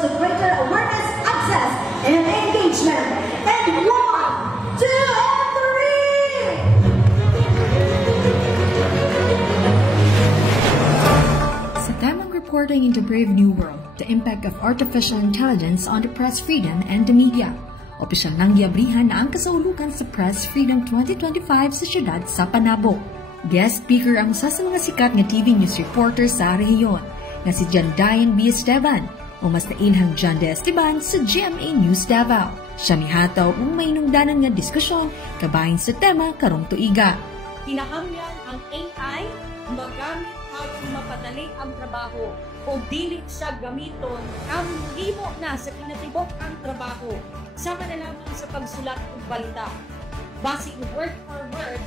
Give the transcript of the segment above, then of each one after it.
to greater awareness, access, and engagement. And 1, 2, and 3! Sa temang reporting into Brave New World, the impact of artificial intelligence on the press freedom and the media. Opisyal nang giabrihan na ang kasaulugan sa Press Freedom 2025 sa siyudad sa Panabo. Guest speaker ang sa mga sikat nga TV news reporter sa rehiyon, na si John Dayan B. Esteban, o mas nailhang John De Esteban sa GMA News Davao. Siya mihataw ang may nungdanan nga diskusyon kabahin sa tema karong tuiga. Kinahanglan ang AI magamit aron mapadali ang trabaho o dili sa gamiton ang himo na sa kinatibok ang trabaho sama na lamang sa pagsulat ng balita. Base word for word,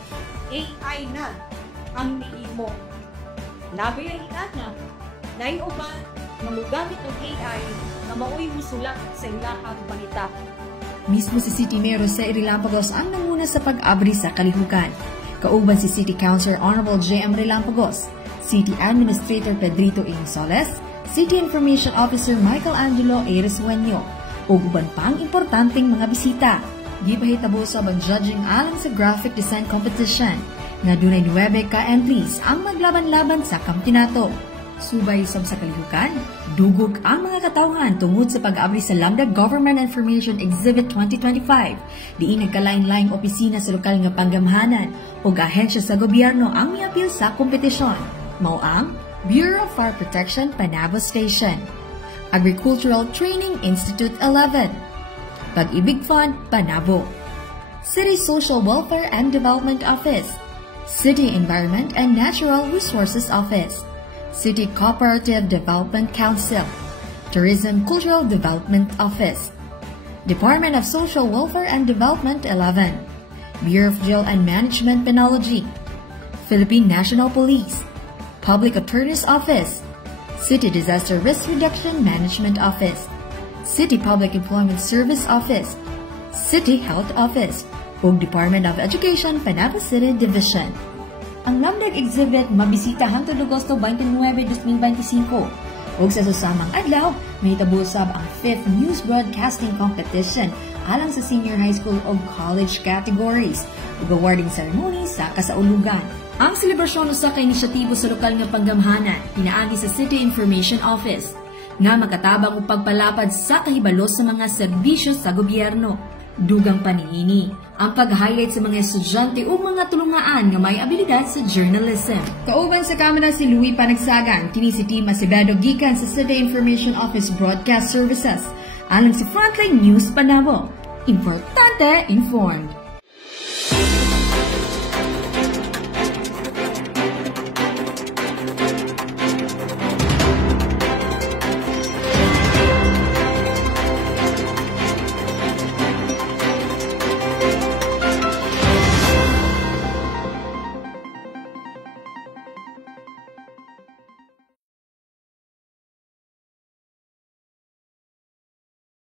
AI na ang nihimo. Labi ay na naiuban mamugamit ng AI na maoy musulat sa ilahang balita. Mismo si City Mayor sa Relampagos ang nanguna sa pag-abri sa kalihukan. Kauban si City Councilor Honorable J.M. Relampagos, City Administrator Pedrito Insoles, City Information Officer Michael Angelo Eresueño, ug uban pang importanteng mga bisita. Gipahitabo sa ang judging alang sa graphic design competition nga dunay 9 ka entries ang maglaban-laban sa kampeonato. Subay sa kalihukan, dugog ang mga katawhan tungod sa pag-abri sa Lambda Government Information Exhibit 2025. Diin nagkalain-laing opisina sa lokal nga panggamhanan o ahensya sa gobyerno ang miapil sa kompetisyon. Mao ang Bureau of Fire Protection Panabo Station, Agricultural Training Institute 11, Pag-ibig Fund Panabo, City Social Welfare and Development Office, City Environment and Natural Resources Office, City Cooperative Development Council, Tourism Cultural Development Office, Department of Social Welfare and Development 11, Bureau of Jail and Management Penology, Philippine National Police, Public Attorney's Office, City Disaster Risk Reduction Management Office, City Public Employment Service Office, City Health Office, ug Department of Education Panabo City Division. Ang Lambda Exhibit mabisita hangtod Agosto 29, 2025. Ug sa susamang adlaw, may tabusab ang 5th News Broadcasting Competition alang sa senior high school ug college categories ug awarding ceremony sa kasaulugan. Ang selebrasyon usa ka inisyatibo sa lokal nga panggamhanan pinaagi sa City Information Office nga makatabang og pagpalapad sa kahibalo sa mga serbisyo sa gobyerno. Dugang paniini ang pag-highlight sa mga estudyante o mga tulungaan nga may abilidad sa journalism. Kauban sa kamera si Louie Panagsagan, kini si Team Acevedo gikan sa City Information Office Broadcast Services. Alang si Frontline News Panabo, importante informed.